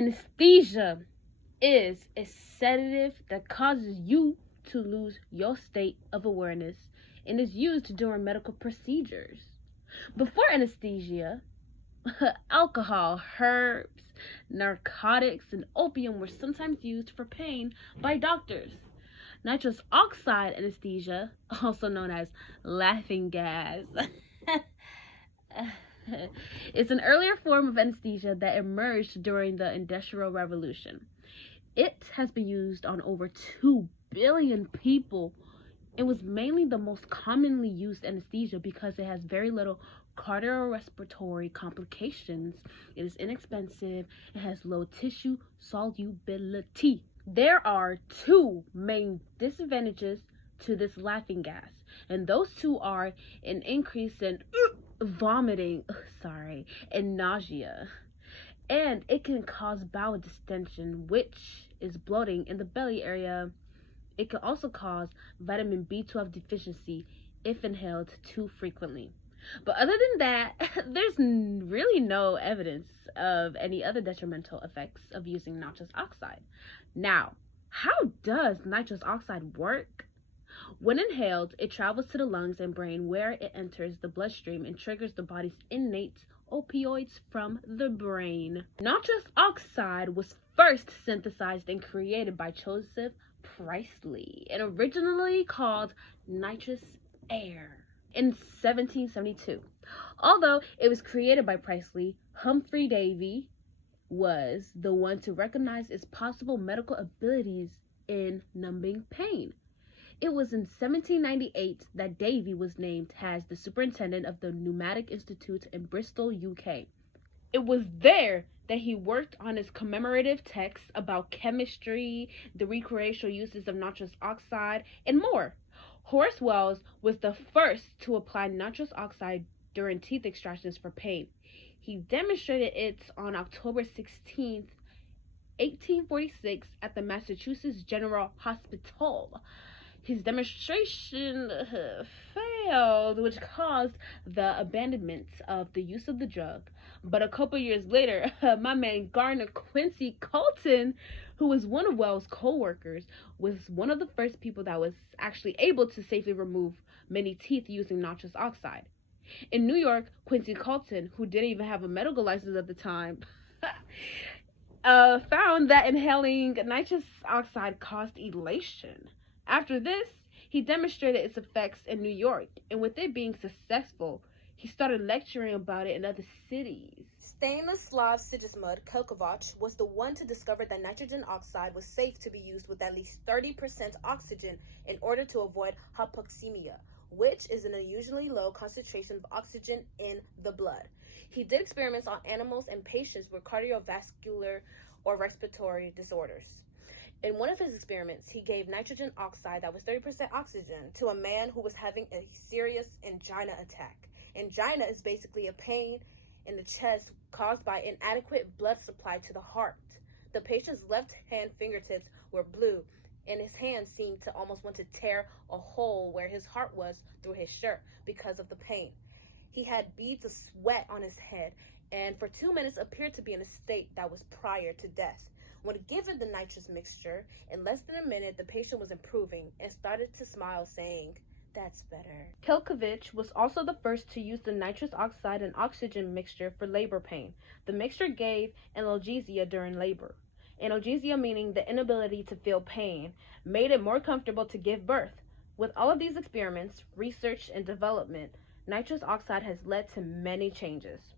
Anesthesia is a sedative that causes you to lose your state of awareness and is used during medical procedures. Before anesthesia, alcohol, herbs, narcotics, and opium were sometimes used for pain by doctors. Nitrous oxide anesthesia, also known as laughing gas, is an earlier form of anesthesia that emerged during the Industrial Revolution. It has been used on over 2 billion people. It was mainly the most commonly used anesthesia because it has very little cardiorespiratory complications. It is inexpensive. It has low tissue solubility. There are 2 main disadvantages to this laughing gas, and those 2 are an increase in vomiting, and nausea. And it can cause bowel distension, which is bloating in the belly area. It can also cause vitamin B12 deficiency if inhaled too frequently. But other than that, there's really no evidence of any other detrimental effects of using nitrous oxide. Now, how does nitrous oxide work? When inhaled, it travels to the lungs and brain where it enters the bloodstream and triggers the body's innate opioids from the brain. Nitrous oxide was first synthesized and created by Joseph Priestley and originally called nitrous air in 1772. Although it was created by Priestley, Humphrey Davy was the one to recognize its possible medical abilities in numbing pain. It was in 1798 that Davy was named as the superintendent of the Pneumatic Institute in Bristol, UK. It was there that he worked on his commemorative texts about chemistry, the recreational uses of nitrous oxide, and more. Horace Wells was the first to apply nitrous oxide during teeth extractions for pain. He demonstrated it on October 16, 1846 at the Massachusetts General Hospital. His demonstration failed, which caused the abandonment of the use of the drug. But a couple years later, my man Garner Quincy Colton, who was one of Wells' co-workers, was one of the first people that was actually able to safely remove many teeth using nitrous oxide. In New York, Quincy Colton, who didn't even have a medical license at the time, found that inhaling nitrous oxide caused elation. After this, he demonstrated its effects in New York, and with it being successful, he started lecturing about it in other cities. Stanislav Klikovich was the one to discover that nitrogen oxide was safe to be used with at least 30% oxygen in order to avoid hypoxemia, which is an unusually low concentration of oxygen in the blood. He did experiments on animals and patients with cardiovascular or respiratory disorders. In one of his experiments, he gave nitrogen oxide that was 30% oxygen to a man who was having a serious angina attack. Angina is basically a pain in the chest caused by inadequate blood supply to the heart. The patient's left hand fingertips were blue, and his hand seemed to almost want to tear a hole where his heart was through his shirt because of the pain. He had beads of sweat on his head, and for 2 minutes appeared to be in a state that was prior to death. When given the nitrous mixture, in less than a minute, the patient was improving and started to smile, saying, "That's better." Klikovich was also the first to use the nitrous oxide and oxygen mixture for labor pain. The mixture gave analgesia during labor. Analgesia, meaning the inability to feel pain, made it more comfortable to give birth. With all of these experiments, research, and development, nitrous oxide has led to many changes.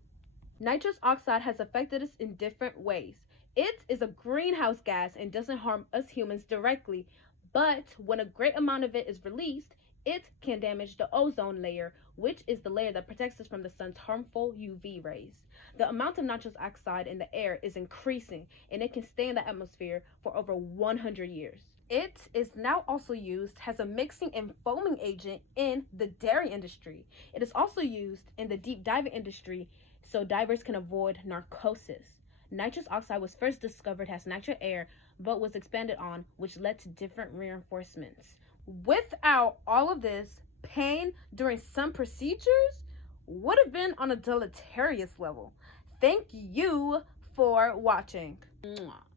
Nitrous oxide has affected us in different ways. It is a greenhouse gas and doesn't harm us humans directly, but when a great amount of it is released, it can damage the ozone layer, which is the layer that protects us from the sun's harmful UV rays. The amount of nitrous oxide in the air is increasing, and it can stay in the atmosphere for over 100 years. It is now also used as a mixing and foaming agent in the dairy industry. It is also used in the deep diving industry so divers can avoid narcosis. Nitrous oxide was first discovered as natural air, but was expanded on, which led to different reinforcements. Without all of this, pain during some procedures would have been on a deleterious level. Thank you for watching. Mwah.